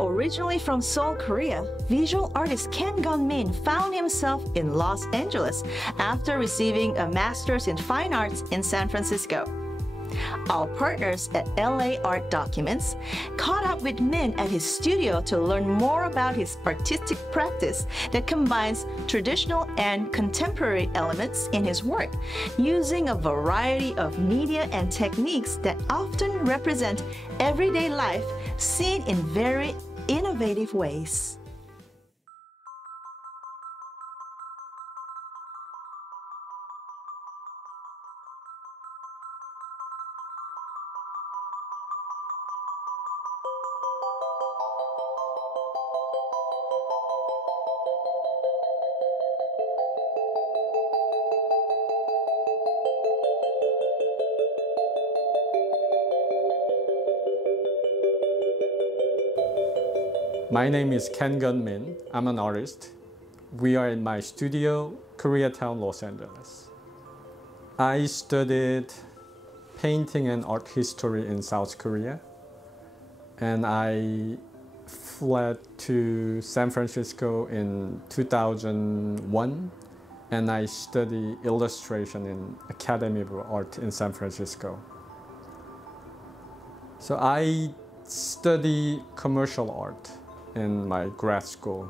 Originally from Seoul, Korea, visual artist Ken Gun-min found himself in Los Angeles after receiving a master's in fine arts in San Francisco. Our partners at LA Art Documents caught up with Min at his studio to learn more about his artistic practice that combines traditional and contemporary elements in his work, using a variety of media and techniques that often represent everyday life seen in very innovative ways. My name is Ken Gun-min. I'm an artist. We are in my studio, Koreatown, Los Angeles. I studied painting and art history in South Korea, and I fled to San Francisco in 2001, and I studied illustration in Academy of Art in San Francisco. So I study commercial art in my grad school.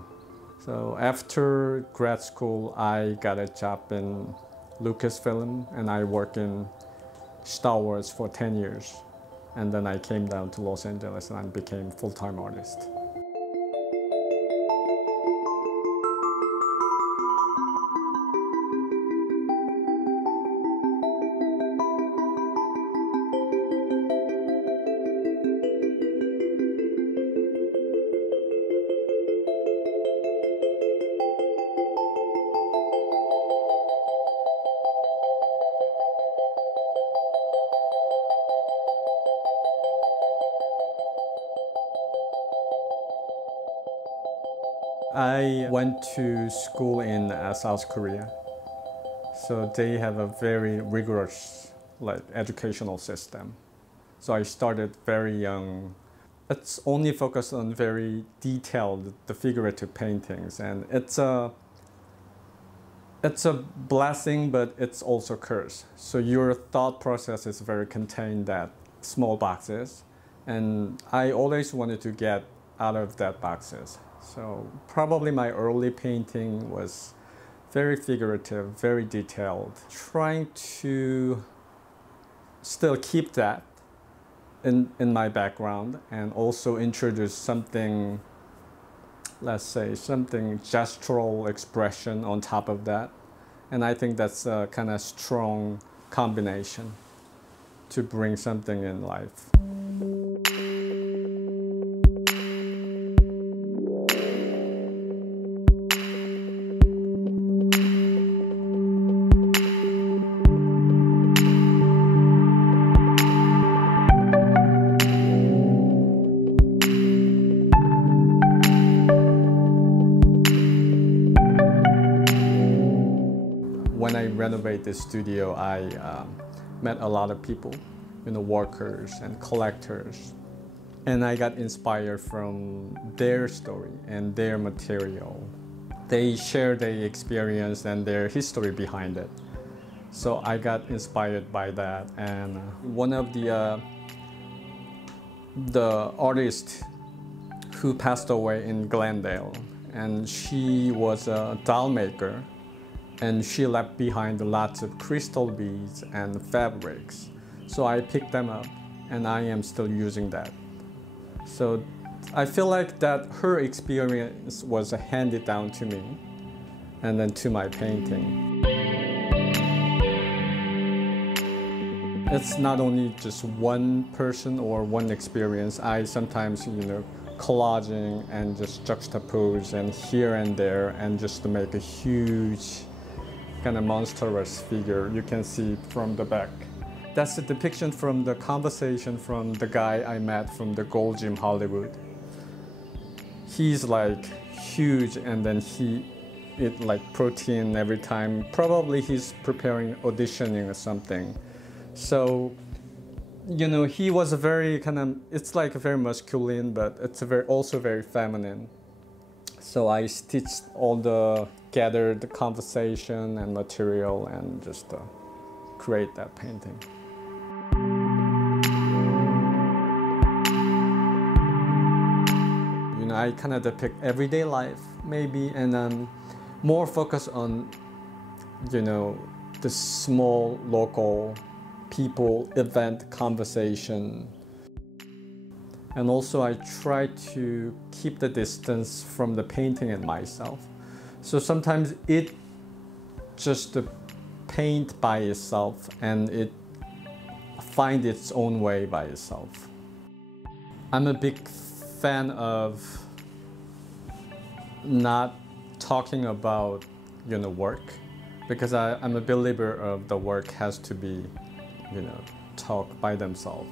So after grad school, I got a job in Lucasfilm, and I worked in Star Wars for 10 years. And then I came down to Los Angeles and I became a full-time artist. I went to school in South Korea, so they have a very rigorous educational system. So I started very young. It's only focused on very detailed, the figurative paintings, and it's a blessing, but it's also a curse. So your thought process is very contained at small boxes, and I always wanted to get out of that boxes. So probably my early painting was very figurative, very detailed, trying to still keep that in my background and also introduce something, let's say, something gestural expression on top of that. And I think that's a kind of strong combination to bring something in life. When I renovate this studio, I met a lot of people, workers and collectors. And I got inspired from their story and their material. They share their experience and their history behind it. So I got inspired by that. And one of the artists who passed away in Glendale, and she was a doll maker. And she left behind lots of crystal beads and fabrics. So I picked them up, and I am still using that. So I feel like that her experience was handed down to me, and then to my painting. It's not only just one person or one experience. I sometimes, collaging and just juxtapose and here and there and just to make a huge kind of monstrous figure you can see from the back. That's a depiction from the conversation from the guy I met from the Gold Gym Hollywood. He's like huge, and then he eat like protein every time. Probably he's preparing auditioning or something. So you know, he was a very kind of, it's like very masculine, but it's a very also very feminine. So I stitched all the gathered conversation and material and just create that painting. You know, I kind of depict everyday life maybe, and more focus on, you know, the small local people, event, conversation. And also I try to keep the distance from the painting and myself. So sometimes it just paint by itself and it find its own way by itself. I'm a big fan of not talking about, you know, work, because I'm a believer of the work has to be, you know, talk by themselves.